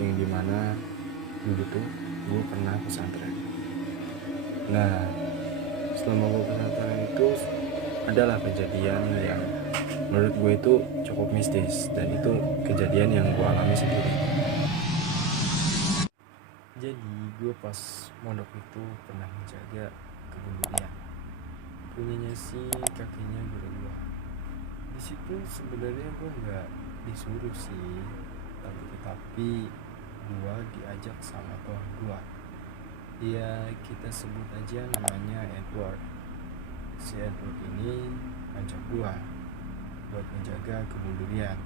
yang dimana dulu tuh gue pernah pesantren. Nah, selama gue pesantren itu adalah kejadian yang menurut gue itu cukup mistis, dan itu kejadian yang gue alami sendiri. Jadi gue pas mondok itu pernah menjaga kebun durian punyanya si kakeknya guru gue. Di situ sebenarnya gue nggak disuruh sih, tapi gue diajak sama tuan gue. Ya kita sebut aja namanya Edward. Si Edward ini ngajak gue buat menjaga kebun durian.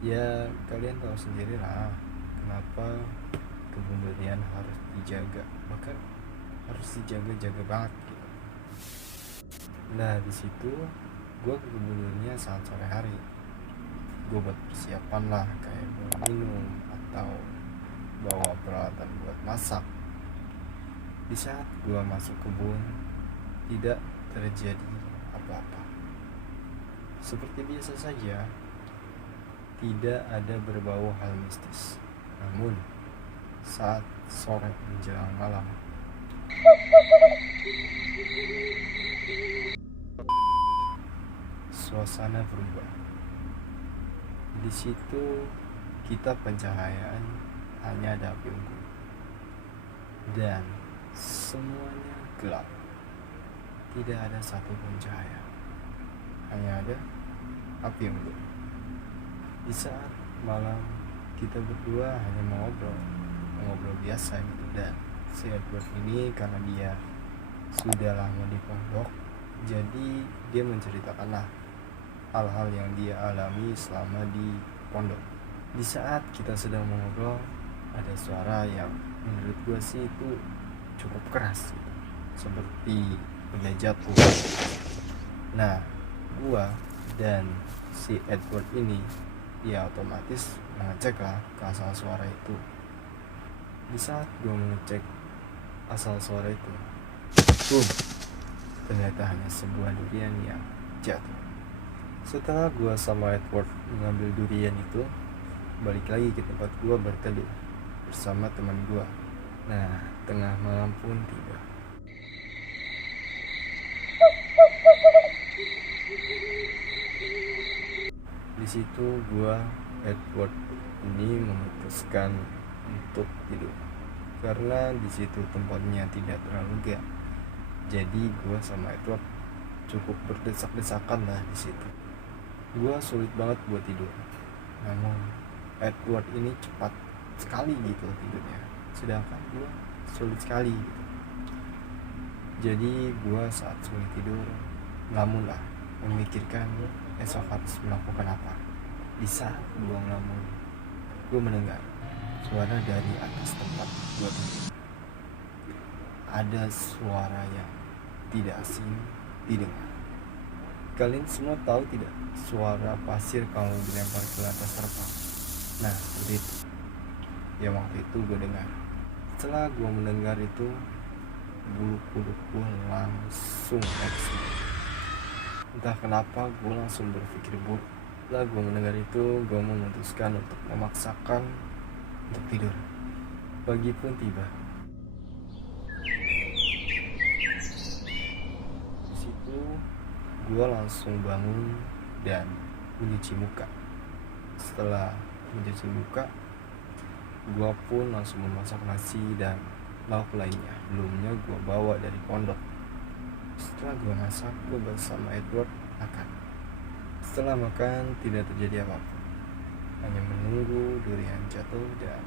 Ya kalian tahu sendiri lah kenapa kebun durian harus dijaga, bahkan harus dijaga-jaga banget gitu. Nah di situ gue ke kebun duriannya saat sore hari. Gue buat persiapan lah, kayak bawa minum atau bawa peralatan buat masak. Di saat gue masuk kebun, tidak terjadi apa-apa. Seperti biasa saja, tidak ada berbau hal mistis. Namun, saat sore menjelang malam, suasana berubah. Di situ kita pencahayaan hanya ada api unggun dan semuanya gelap. Tidak ada satupun cahaya, hanya ada api unggun. Di saat malam kita berdua hanya ngobrol biasa gitu. Dan si Edward ini karena dia sudah lama di pondok, jadi dia menceritakanlah hal-hal yang dia alami selama di pondok. Di saat kita sedang mengobrol, ada suara yang menurut gue sih itu cukup keras gitu, seperti benda jatuh. Nah, gue dan si Edward ini ya otomatis mengecek lah ke asal suara itu. Di saat gue mengecek asal suara itu, boom, ternyata hanya sebuah durian yang jatuh. Setelah gue sama Edward mengambil durian itu, balik lagi ke tempat gue berteduh bersama teman gue. Nah, tengah malam pun tiba. Di situ gue, Edward ini memutuskan untuk tidur karena di situ tempatnya tidak terlalu lega. Jadi gue sama Edward cukup berdesak-desakan lah di situ. Gue sulit banget buat tidur, namun Edward ini cepat sekali gitu tidurnya, sedangkan gue sulit sekali gitu. Jadi gue saat sulit tidur, namun lah memikirkan esok harus melakukan apa. Di saat gue ngelamun, gue mendengar suara dari atas tempat gue tidur. Ada suara yang tidak asing didengar. Kalian semua tahu tidak suara pasir kalau dilempar ke atas terpal? Nah seperti itu ya, waktu itu gue dengar. Setelah gue mendengar itu, bulu kuduk gue langsung eksplod. Entah kenapa gue langsung berpikir buruk. Setelah gue mendengar itu, gue memutuskan untuk memaksakan untuk tidur. Pagi pun tiba. Di situ gue langsung bangun dan mencuci muka. Setelah mencuci muka, gue pun langsung memasak nasi dan lauk lainnya. Belumnya gue bawa dari pondok. Setelah gue masak, gue bersama Edward makan. Setelah makan, tidak terjadi apa-apa, hanya menunggu durian jatuh dan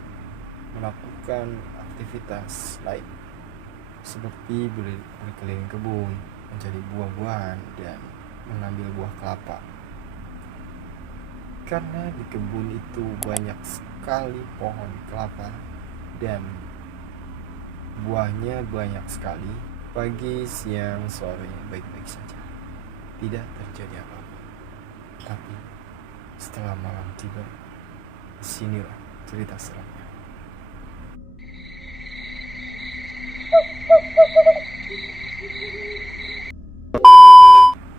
melakukan aktivitas lain seperti berkeliling kebun, mencari buah-buahan, dan mengambil buah kelapa. Karena di kebun itu banyak sekali pohon kelapa dan buahnya banyak sekali, pagi, siang, sore baik-baik saja, tidak terjadi apa-apa. Tapi setelah malam tiba, disinilah cerita seramnya.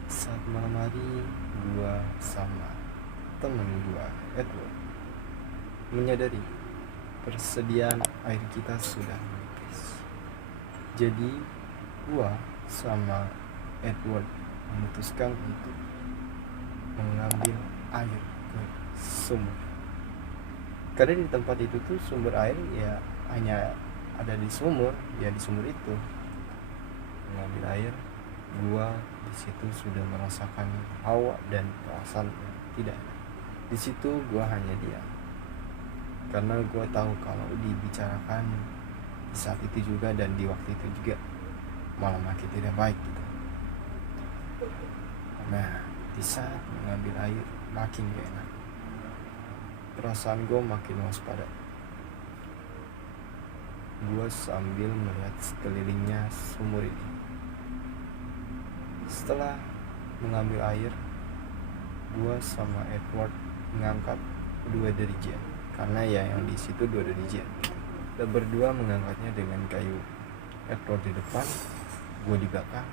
Saat malam hari, gua sama temen gua Edward menyadari persediaan air kita sudah menipis. Jadi gua sama Edward memutuskan untuk mengambil air ke sumur. Karena di tempat itu tuh sumber air ya hanya ada di sumur, ya di sumur itu. Mengambil air, gua di situ sudah merasakan hawa dan perasaan tidak. Di situ gua hanya diam. Karena gua tahu kalau dibicarakan di saat itu juga dan di waktu itu juga malah makin tidak baik gitu. Nah, di saat mengambil air makin gak enak. Perasaan gue makin waspada. Gue sambil melihat sekelilingnya sumur ini. Setelah mengambil air, gue sama Edward mengangkat 2 dirijen. Karena ya yang di situ 2 dirijen. Kita berdua mengangkatnya dengan kayu. Edward di depan, gue di belakang.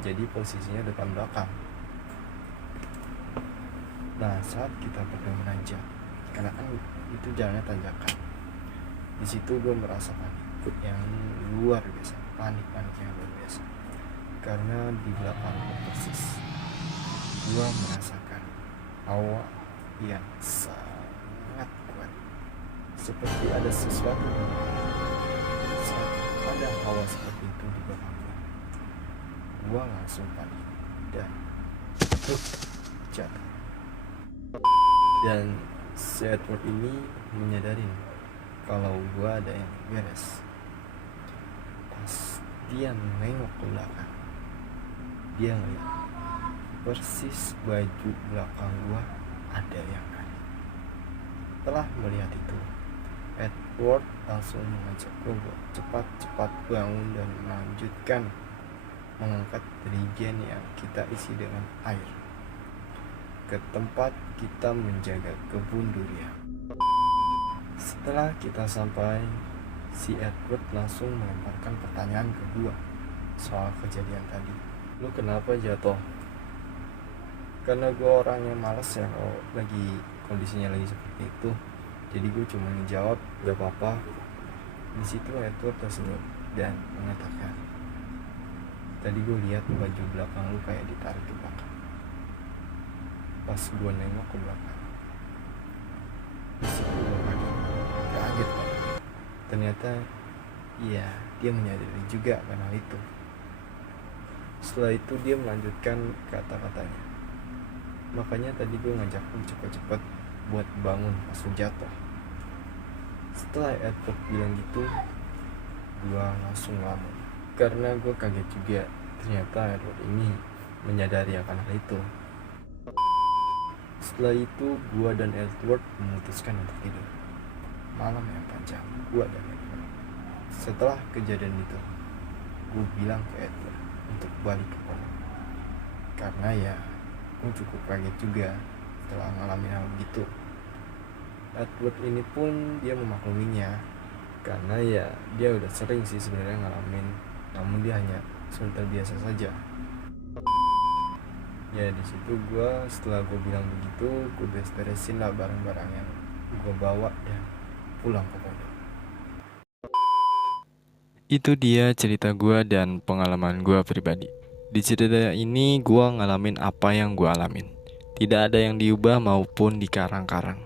Jadi posisinya depan belakang. Nah, saat kita berdua menanjak, karena kan itu jalannya tanjakan, di situ gue merasa panik yang luar biasa, panik yang luar biasa. Karena di belakang gue persis, gue merasakan hawa yang sangat kuat, seperti ada sesuatu. Saat ada hawa seperti itu di belakang gue langsung panik dan jatuh. Dan si Edward ini menyadari kalau gue ada yang beres. Pas dia menengok ke belakang, dia ngeliat persis baju belakang gue ada yang narik. Setelah melihat itu, Edward langsung mengajak gue cepat-cepat bangun dan melanjutkan mengangkat dirigen yang kita isi dengan air ke tempat kita menjaga kebun durian. Setelah kita sampai, si Edward langsung melemparkan pertanyaan ke gua soal kejadian tadi. Lu kenapa jatuh? Karena gua orangnya malas ya kalau lagi kondisinya lagi seperti itu. Jadi gua cuma ngejawab gak apa-apa. Di situ Edward tersenyum dan mengatakan, tadi gua lihat baju belakang lu kayak ditarik ke belakang. Pas gue nengok ke belakang, disitu gue kaget banget. Ternyata iya, dia menyadari juga karena itu. Setelah itu dia melanjutkan kata-katanya, makanya tadi gue ngajak lu cepet-cepet buat bangun pas lu jatuh. Setelah Edward bilang gitu, gue langsung ngelamun karena gue kaget juga. Ternyata Edward ini menyadari akan hal itu. Setelah itu, gua dan Edward memutuskan untuk tidur. Malam yang panjang, gua dan Edward. Setelah kejadian itu, gua bilang ke Edward untuk balik ke pondok. Karena ya, gua cukup kaget juga setelah ngalamin hal gitu. Edward ini pun dia memakluminya. Karena ya, dia udah sering sih sebenarnya ngalamin. Namun dia hanya sebentar biasa saja. Ya di situ setelah gue bilang begitu, gue beresin lah barang-barang yang gue bawa dan pulang ke pondok. Itu dia cerita gue dan pengalaman gue pribadi. Di cerita ini gue ngalamin apa yang gue alamin. Tidak ada yang diubah maupun dikarang-karang.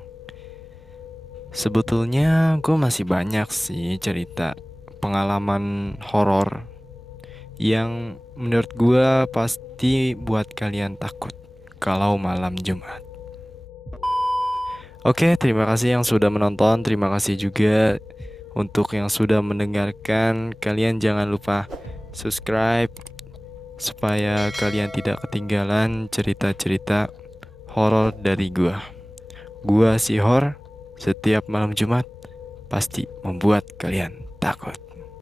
Sebetulnya gue masih banyak sih cerita pengalaman horor yang menurut gue pasti buat kalian takut kalau malam Jumat. Oke, terima kasih yang sudah menonton. Terima kasih juga untuk yang sudah mendengarkan. Kalian jangan lupa subscribe supaya kalian tidak ketinggalan cerita-cerita horor dari gua. Gua si Hor, setiap malam Jumat pasti membuat kalian takut.